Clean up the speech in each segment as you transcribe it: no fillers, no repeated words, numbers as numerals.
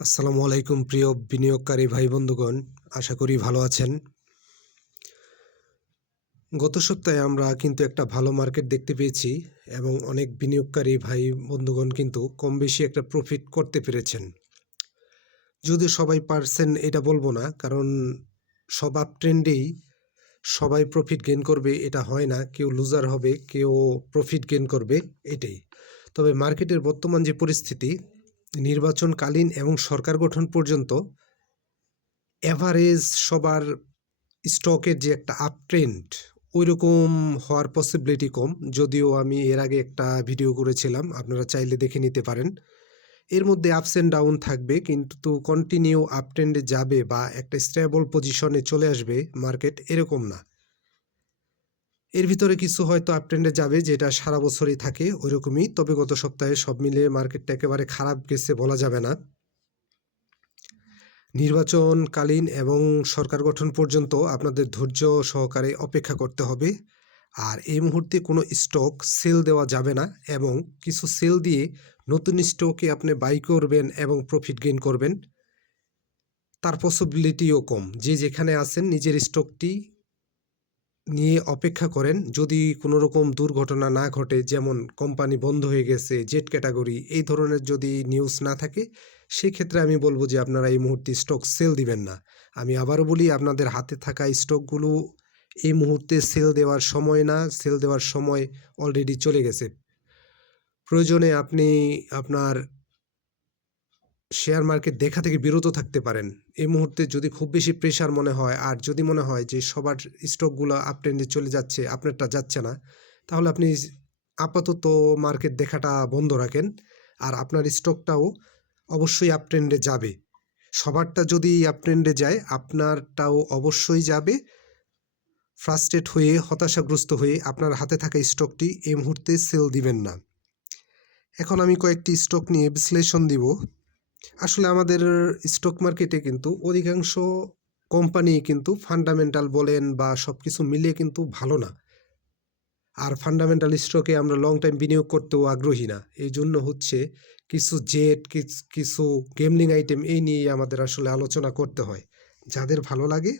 আসসালামু আলাইকুম প্রিয় বিনিয়োগকারী ভাই বন্ধুগণ, আশা করি ভালো আছেন। গত সপ্তাহে আমরা কিন্তু একটা ভালো মার্কেট দেখতে পেয়েছি এবং অনেক বিনিয়োগকারী ভাই বন্ধুগণ কিন্তু কম বেশি একটা প্রফিট করতে পেরেছেন। যদিও সবাই পারছেন এটা বলবো না, কারণ সব আপ ট্রেন্ডেই সবাই প্রফিট গেইন করবে এটা হয় না। কেউ লুজার হবে, কেউ প্রফিট গেইন করবে, এটাই। তবে মার্কেটের বর্তমান যে পরিস্থিতি, নির্বাচনকালীন এবং সরকার গঠন পর্যন্ত এভারেজ সবার স্টকের যে একটা আপ ট্রেন্ড ওইরকম হওয়ার পসিবিলিটি কম। যদিও আমি এর আগে একটা ভিডিও করেছিলাম, আপনারা চাইলে দেখে নিতে পারেন। এর মধ্যে আপস অ্যান্ড ডাউন থাকবে, কিন্তু কন্টিনিউ আপ ট্রেন্ডে যাবে বা একটা স্টেবল পজিশনে চলে আসবে মার্কেট, এরকম না। এর ভিতরে কিছু হয়তো আপ ট্রেন্ডে যাবে, যেটা সারা বছরই থাকে ওইরকমই। তবে গত সপ্তাহে সব মিলিয়ে মার্কেটটা একেবারে খারাপ গেছে বলা যাবে না। নির্বাচনকালীন এবং সরকার গঠন পর্যন্ত আপনাদের ধৈর্য সহকারে অপেক্ষা করতে হবে। আর এই মুহূর্তে কোনো স্টক সেল দেওয়া যাবে না, এবং কিছু সেল দিয়ে নতুন স্টকে আপনি বাই করবেন এবং প্রফিট গেইন করবেন, তার পসিবিলিটিও কম। যে যেখানে আছেন নিজের স্টকটি নিয়ে অপেক্ষা করেন। যদি কোনো রকম দুর্ঘটনা না ঘটে, যেমন কোম্পানি বন্ধ হয়ে গেছে, জেড ক্যাটাগরি, এই ধরনের যদি নিউজ না থাকে, সেক্ষেত্রে আমি বলবো যে আপনারা এই মুহূর্তে স্টক সেল দিবেন না। আমি আবারও বলি, আপনাদের হাতে থাকা স্টকগুলো এই মুহূর্তে সেল দেওয়ার সময় না, সেল দেওয়ার সময় অলরেডি চলে গেছে। প্রয়োজনে আপনি আপনার শেয়ার মার্কেট দেখা থেকে বিরত থাকতে পারেন এই মুহূর্তে, যদি খুব বেশি প্রেশার মনে হয়। আর যদি মনে হয় যে সবার স্টকগুলো আপ ট্রেন্ডে চলে যাচ্ছে, আপনারটা যাচ্ছে না, তাহলে আপনি আপাতত মার্কেট দেখাটা বন্ধ রাখেন। আর আপনার স্টকটাও অবশ্যই আপ ট্রেন্ডে যাবে। সবারটা যদি আপ ট্রেন্ডে যায়, আপনারটাও অবশ্যই যাবে। ফ্রাস্ট্রেট হয়ে, হতাশাগ্রস্ত হয়ে আপনার হাতে থাকা স্টকটি এই মুহূর্তে সেল দিবেন না। এখন আমি কয়েকটি স্টক নিয়ে বিশ্লেষণ দিব। আসলে আমাদের স্টক মার্কেটে কিন্তু অধিকাংশ কোম্পানি কিন্তু ফান্ডামেন্টাল বলেন বা সব কিছু মিলিয়ে কিন্তু ভালো না। আর ফান্ডামেন্টাল স্টকে আমরা লং টাইম বিনিয়োগ করতেও আগ্রহী না। এই জন্য হচ্ছে কিছু জেট, কিছু গেমলিং আইটেম, এই নিয়ে আমাদের আসলে আলোচনা করতে হয়। যাদের ভালো লাগে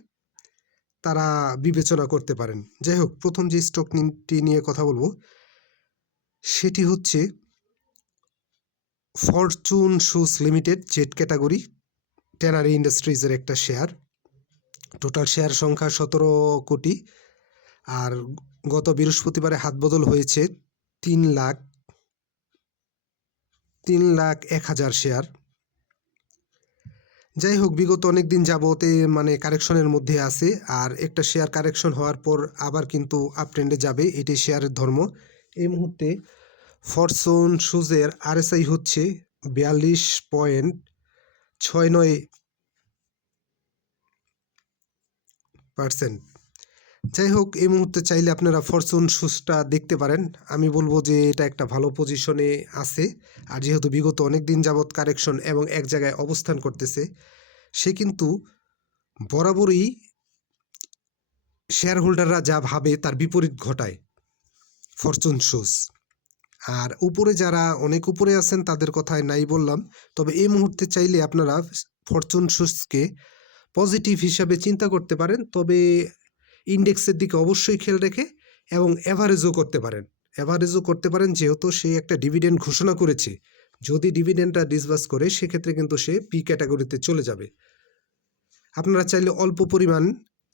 তারা বিবেচনা করতে পারেন। যাই হোক, প্রথম যে স্টকটি নিয়ে কথা বলবো সেটি হচ্ছে Fortune shoes limited, Z category, tannery ইন্ডাস্ট্রিজের একটা শেয়ার। টোটাল শেয়ার সংখ্যা 17 কোটি। আর গত বৃহস্পতিবারে হাত বদল হয়েছে 3,01,000 শেয়ার। যাই হোক, বিগত অনেক দিন যাবতে মানে কারেকশনের মধ্যে আছে। আর একটা শেয়ার কারেকশন হওয়ার পর আবার কিন্তু আপ ট্রেন্ডে যাবে, এটাই শেয়ারের ধর্ম। এই মুহূর্তে ফরচুন শুজের আরএসআই হচ্ছে 42.69%। যাই হোক, এই মুহূর্তে চাইলে আপনারা ফরচুন শুজটা দেখতে পারেন। আমি বলবো যে এটা একটা ভালো পজিশনে আছে। আর যেহেতু বিগত অনেক দিন যাবৎ কারেকশন এবং এক জায়গায় অবস্থান করতেছে, সে কিন্তু বরাবরই শেয়ার হোল্ডাররা যা ভাবে তার বিপরীত ঘটায় ফরচুন শুজ। আর উপরে যারা অনেক উপরে আছেন তাদের কথায় নাই বললাম। তবে এই মুহূর্তে চাইলে আপনারা ফরচুন শুজকে পজিটিভ হিসাবে চিন্তা করতে পারেন। তবে ইন্ডেক্সের দিকে অবশ্যই খেয়াল রেখে, এবং অ্যাভারেজও করতে পারেন। যেহেতু সে একটা ডিভিডেন্ড ঘোষণা করেছে, যদি ডিভিডেন্ডটা ডিসবার্স করে সেক্ষেত্রে কিন্তু সে পি ক্যাটাগরিতে চলে যাবে। আপনারা চাইলে অল্প পরিমাণ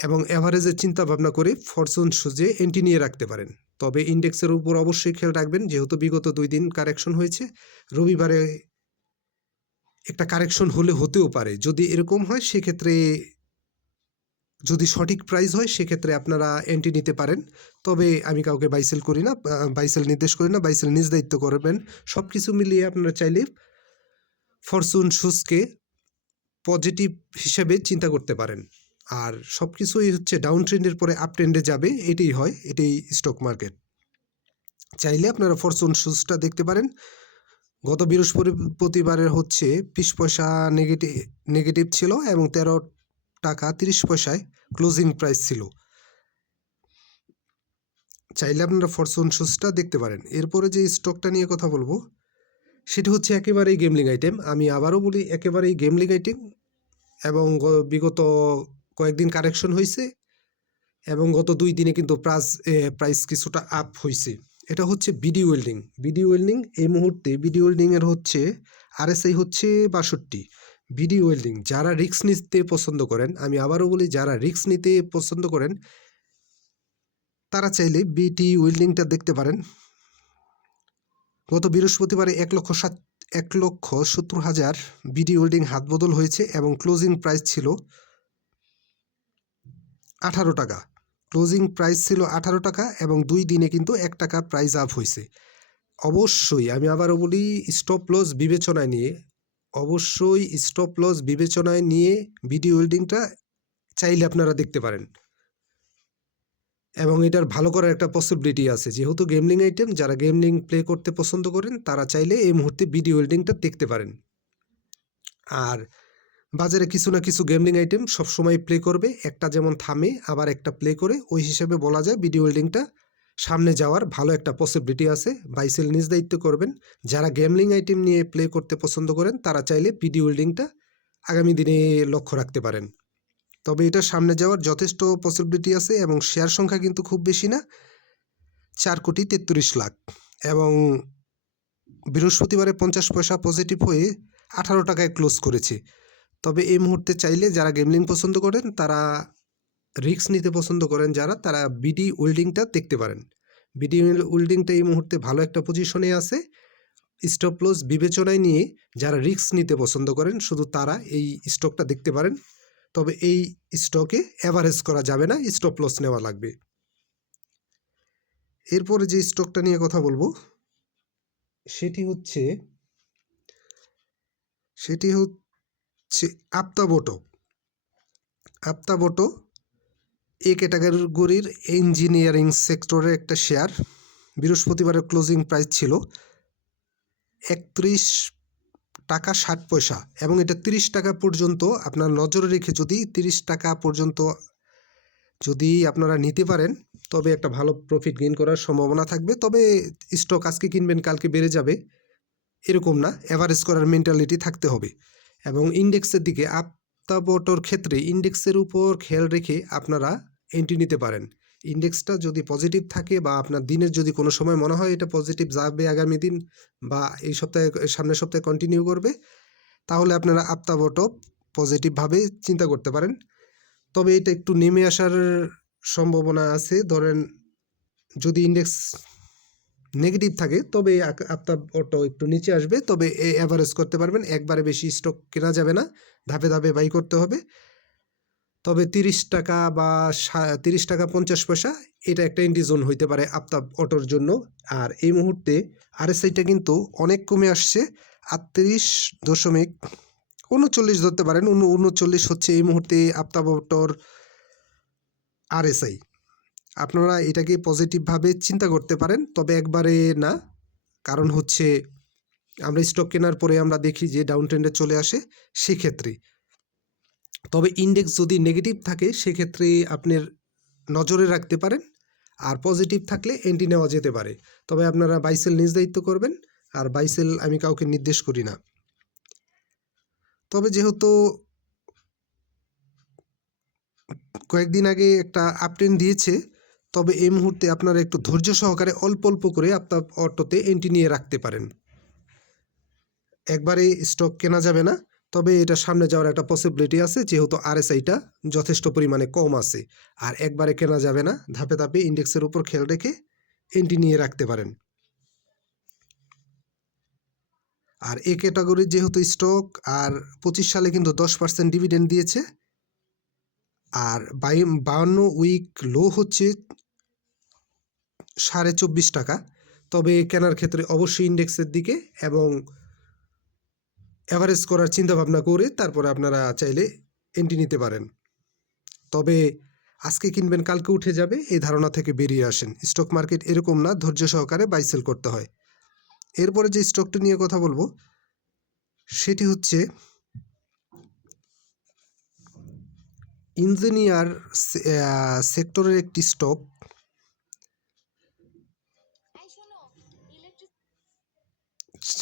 এবং অ্যাভারেজের চিন্তা ভাবনা করে ফরচুন শুজে এন্ট্রি নিয়ে রাখতে পারেন। তবে ইন্ডেক্সের উপর অবশ্যই খেয়াল রাখবেন, যেহেতু বিগত 2 দিন কারেকশন হয়েছে। রবিবারে একটা কারেকশন হতেও পারে। যদি এরকম হয়, সেক্ষেত্রে যদি সঠিক প্রাইস হয় সেক্ষেত্রে আপনারা এন্ট্রি নিতে পারেন। তবে আমি কাউকে বাইসেল করি না, বাইসেল নির্দেশ করি না, বাইসেল নিজ দায়িত্ব করবেন। সব কিছু মিলিয়ে আপনারা চাইলে ফরচুন শুজকে পজিটিভ হিসেবে চিন্তা করতে পারেন। আর সব কিছুই হচ্ছে ডাউন ট্রেন্ডের পরে আপ ট্রেন্ডে যাবে, এটাই স্টক মার্কেট। চাইলে আপনারা ফরচুন শুজটা দেখতে পারেন। গত বৃহস্পতিবারের হচ্ছে 20 পয়সা নেগেটিভ ছিল এবং 13 টাকা 30 পয়সায় ক্লোজিং প্রাইস ছিল। চাইলে আপনারা ফরচুন শুজটা দেখতে পারেন। এরপরে যে স্টকটা নিয়ে কথা বলবো সেটি হচ্ছে একেবারেই গেমলিং আইটেম। আমি আবারও বলি একেবারেই গেমলিং আইটেম, এবং বিগত কয়েকদিন কারেকশন হয়েছে এবং গত 2 দিনে কিন্তু প্রাইস কিছুটা আপ হয়েছে। এটা হচ্ছে বিডি ওয়েল্ডিং। বিডি ওয়েল্ডিং এই মুহূর্তে বিডি ওয়েল্ডিং এর হচ্ছে আরএসআই হচ্ছে 62। বিডি ওয়েল্ডিং যারা রিস্ক নিতে পছন্দ করেন, আমি আবারও বলি যারা রিস্ক নিতে পছন্দ করেন তারা চাইলে বিডি ওয়েল্ডিংটা দেখতে পারেন। গত বৃহস্পতিবারে 1,70,000 বিডি ওয়েল্ডিং হাত বদল হয়েছে এবং ক্লোজিং প্রাইস ছিল 18 টাকা। ক্লোজিং প্রাইস ছিল 18 টাকা এবং 2 দিনে কিন্তু 1 টাকা প্রাইস আপ হয়েছে। অবশ্যই আমি আবারও বলি স্টপ লস বিবেচনায় নিয়ে, অবশ্যই স্টপ লস বিবেচনায় নিয়ে বিডি ওয়েল্ডিংটা চাইলে আপনারা দেখতে পারেন, এবং এটার ভালো করার একটা পসিবিলিটি আছে। যেহেতু গেমলিং আইটেম, যারা গেমলিং প্লে করতে পছন্দ করেন তারা চাইলে এই মুহূর্তে বিডি ওয়েল্ডিংটা দেখতে পারেন। আর বাজারে কিছু না কিছু গেমলিং আইটেম সবসময় প্লে করবে, একটা যেমন থামে আবার একটা প্লে করে, ওই হিসেবে বলা যায় বিডি ওয়েল্ডিংটা সামনে যাওয়ার ভালো একটা পসিবিলিটি আছে। বাইসেল নিজ দায়িত্ব করবেন। যারা গেমলিং আইটেম নিয়ে প্লে করতে পছন্দ করেন তারা চাইলে বিডি ওয়েল্ডিংটা আগামী দিনে লক্ষ্য রাখতে পারেন। তবে এটা সামনে যাওয়ার যথেষ্ট পসিবিলিটি আছে এবং শেয়ার সংখ্যা কিন্তু খুব বেশি না, 4,33,00,000, এবং বৃহস্পতিবারে 50 পয়সা পজিটিভ হয়ে 18 টাকায় ক্লোজ করেছে। তবে এই মুহূর্তে চাইলে যারা গেমলিং পছন্দ করেন, তারা রিস্ক নিতে পছন্দ করেন, যারা তারা বিডি ওয়েল্ডিংটা দেখতে পারেন। বিডি ওয়েল্ডিংটা এই মুহূর্তে ভালো একটা পজিশনে আছে। স্টপ লস বিবেচনায় নিয়ে যারা রিস্ক নিতে পছন্দ করেন শুধু তারা এই স্টকটা দেখতে পারেন। তবে এই স্টকে অ্যাভারেজ করা যাবে না, স্টপ লস নেওয়া লাগবে। এরপরে যে স্টকটা নিয়ে কথা বলবো সেটি হচ্ছে আপ্তাবোটো। আপ্তাবোটো এই ক্যাটাগরির ইঞ্জিনিয়ারিং সেক্টরের একটা শেয়ার। বৃহস্পতিবারের ক্লোজিং প্রাইস ছিল 31 টাকা 60 পয়সা এবং এটা 30 টাকা পর্যন্ত আপনার নজরে রেখে যদি 30 টাকা পর্যন্ত যদি আপনারা নিতে পারেন তবে একটা ভালো প্রফিট গেইন করার সম্ভাবনা থাকবে। তবে স্টক আজকে কিনবেন কালকে বেড়ে যাবে এরকম না, অ্যাভারেজ করার মেন্টালিটি থাকতে হবে। এবং ইন্ডেক্সের দিকে আপ্তাবোটোর ক্ষেত্রে ইন্ডেক্সের উপর খেয়াল রেখে আপনারা এন্ট্রি নিতে পারেন। ইন্ডেক্সটা যদি পজিটিভ থাকে বা আপনার দিনের যদি কোনো সময় মনে হয় এটা পজিটিভ যাবে আগামী দিন বা এই সপ্তাহে সামনের সপ্তাহে কন্টিনিউ করবে, তাহলে আপনারা আপ্তাবোটো পজিটিভভাবে চিন্তা করতে পারেন। তবে এটা একটু নেমে আসার সম্ভাবনা আছে। ধরেন যদি ইন্ডেক্স নেগেটিভ থাকে তবে আপ্তাবোটো একটু নিচে আসবে, তবে অ্যাভারেজ করতে পারবেন। একবারে বেশি স্টক কেনা যাবে না, ধাপে ধাপে বাই করতে হবে। তবে 30 টাকা বা 30 টাকা 50 পয়সা এটা একটা এন্ট্রি জোন হইতে পারে আপ্তাবোটোর জন্য। আর এই মুহূর্তে আরএসআইটা কিন্তু অনেক কমে আসছে, 38.39 ধরতে পারেন। 39 হচ্ছে এই মুহূর্তে আপ্তাবোটোর আরএসআই। আপনারা এটাকে পজিটিভভাবে চিন্তা করতে পারেন, তবে একবারে না। কারণ হচ্ছে আমরা স্টক কেনার পরে আমরা দেখি যে ডাউন ট্রেন্ডে চলে আসে সেক্ষেত্রে। তবে ইন্ডেক্স যদি নেগেটিভ থাকে সেক্ষেত্রে আপনার নজরে রাখতে পারেন, আর পজিটিভ থাকলে এন্ট্রি নেওয়া যেতে পারে। তবে আপনারা বাইসেল নিজ দায়িত্ব করবেন, আর বাইসেল আমি কাউকে নির্দেশ করি না। তবে যেহেতু কয়েকদিন আগে একটা আপট্রেন্ড দিয়েছে, তবে এই মুহূর্তে আপনারা একটু ধৈর্য সহকারে অল্প অল্প করে আপনার অটোতে এন্ট্রি নিয়ে রাখতে পারেন। একবারে স্টক কেনা যাবে না, তবে এটা সামনে যাওয়ার একটা পসিবিলিটি আছে যেহেতু আরএসআইটা যথেষ্ট পরিমাণে কম আছে। আর একবারে কেনা যাবে না, ধাপে ধাপে ইন্ডেক্সের উপর খেয়াল রেখে এন্ট্রি নিয়ে রাখতে পারেন। আর এই ক্যাটাগরির যেহেতু স্টক, আর 25 সালে কিন্তু 10% ডিভিডেন্ড দিয়েছে, আর 52 উইক লো হচ্ছে 24.5 টাকা। তবে কেনার ক্ষেত্রে অবশ্যই ইন্ডেক্সের দিকে এবং অ্যাভারেজ করার চিন্তা ভাবনা করে তারপরে আপনারা চাইলে এন্ট্রি নিতে পারেন। তবে আজকে কিনবেন কালকে উঠে যাবে এই ধারণা থেকে বেরিয়ে আসেন। স্টক মার্কেট এরকম না, ধৈর্য সহকারে বাই সেল করতে হয়। এরপরে যে স্টকটা নিয়ে কথা বলবো সেটি হচ্ছে ইঞ্জিনিয়ার সেক্টরের একটি স্টক।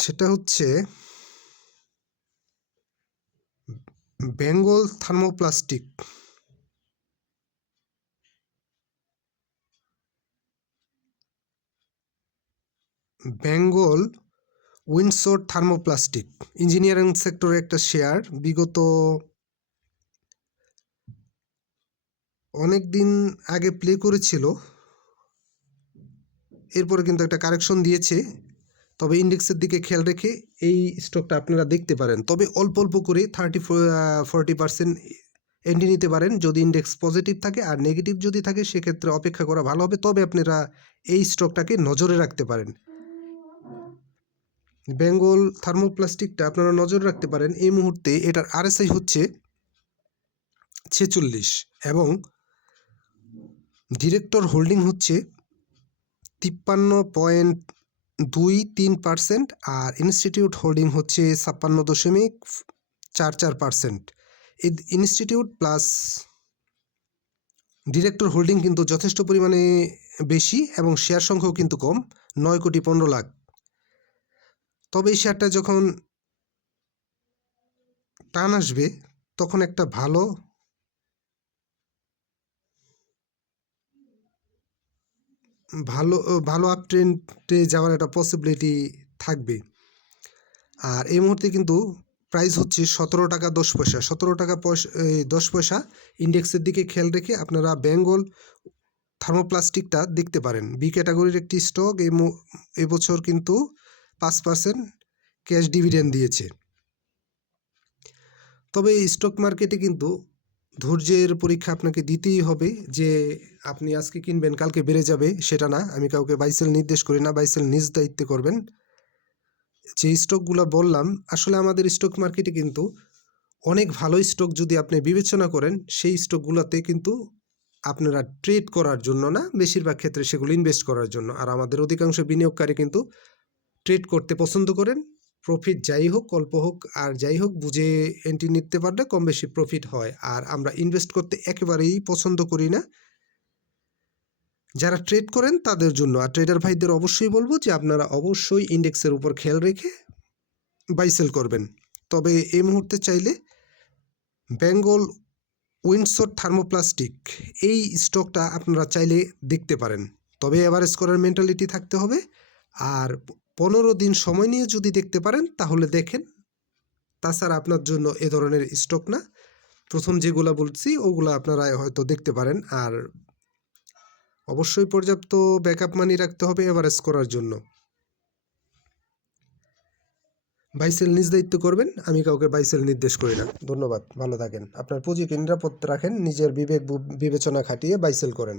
সেটা হচ্ছে Bengal thermoplastic. Bengal Windsor thermoplastic engineering সেক্টরে একটা শেয়ার বিগত অনেক দিন আগে প্লে করেছিল, এরপরে কিন্তু একটা কারেকশন দিয়েছে। তবে ইন্ডেক্সের দিকে খেয়াল রেখে এই স্টকটা আপনারা দেখতে পারেন, তবে অল্প অল্প করে 30-40% এন্ট্রি নিতে পারেন যদি ইন্ডেক্স পজিটিভ থাকে। আর নেগেটিভ যদি থাকে সেক্ষেত্রে অপেক্ষা করা ভালো হবে, তবে আপনারা এই স্টকটাকে নজরে রাখতে পারেন। বেঙ্গল থার্মোপ্লাস্টিকটা আপনারা নজর রাখতে পারেন। এই মুহূর্তে এটার আরএসআই হচ্ছে 46 এবং ডিরেক্টর হোল্ডিং হচ্ছে 53.23%, আর ইনস্টিটিউট হোল্ডিং হচ্ছে 56.44%। এই ইনস্টিটিউট প্লাস ডিরেক্টর হোল্ডিং কিন্তু যথেষ্ট পরিমাণে বেশি এবং শেয়ার সংখ্যাও কিন্তু কম, 9,15,00,000। তবে এই শেয়ারটা যখন টান আসবে তখন একটা ভালো ভালো ভালো আপ ট্রেন্ডে যাওয়ার একটা পসিবিলিটি থাকবে। আর এই মুহূর্তে কিন্তু প্রাইস হচ্ছে 17 টাকা 10 পয়সা, 17 টাকা 10 পয়সা। ইন্ডেক্সের দিকে খেয়াল রেখে আপনারা বেঙ্গল থার্মোপ্লাস্টিকটা দেখতে পারেন। বি ক্যাটাগরির একটি স্টক, এবছর কিন্তু 5% ক্যাশ ডিভিডেন্ড দিয়েছে। তবে এই স্টক মার্কেটে কিন্তু ধৈর্যের পরীক্ষা আপনাকে দিতেই হবে, যে আপনি আজকে কিনবেন কালকে বেড়ে যাবে সেটা না। আমি কাউকে বাইসেল নির্দেশ করি না, বাইসেল নিজ দায়িত্বে করবেন। যে স্টকগুলো বললাম, আসলে আমাদের স্টক মার্কেটে কিন্তু অনেক ভালো স্টক যদি আপনি বিবেচনা করেন, সেই স্টকগুলোতে কিন্তু আপনারা ট্রেড করার জন্য না, বেশিরভাগ ক্ষেত্রে সেগুলো ইনভেস্ট করার জন্য। আর আমাদের অধিকাংশ বিনিয়োগকারী কিন্তু ট্রেড করতে পছন্দ করেন। প্রফিট যাই হোক অল্প হোক আর যাই হোক বুঝে এন্ট্রি নিতে পারলে কম বেশি প্রফিট হয়। আর আমরা ইনভেস্ট করতে একেবারেই পছন্দ করি না। যারা ট্রেড করেন তাদের জন্য। আর ট্রেডার ভাইদের অবশ্যই বলবো যে আপনারা অবশ্যই ইন্ডেক্সের উপর খেয়াল রেখে বাই সেল করবেন। তবে এই মুহূর্তে চাইলে বেঙ্গল উইন্ডসর থার্মোপ্লাস্টিক এই স্টকটা আপনারা চাইলে দেখতে পারেন, তবে এভারেজ করার মেন্টালিটি থাকতে হবে। আর 15 দিন সময় নিয়ে যদি দেখতে পারেন তাহলে দেখেন, তাছাড়া আপনার জন্য এ ধরনের স্টক না। প্রথম যেগুলো বলছি ওগুলো আপনারা হয়তো দেখতে পারেন। আর অবশ্যই পর্যাপ্ত ব্যাকআপ মানি রাখতে হবে এভারেজ করার জন্য। বাইসেল নিজ দায়িত্ব করবেন, আমি কাউকে বাইসেল নির্দেশ করি না। ধন্যবাদ, ভালো থাকেন। আপনার পুঁজিকে নিরাপদ রাখেন, নিজের বিবেক বিবেচনা খাটিয়ে বাইসেল করেন।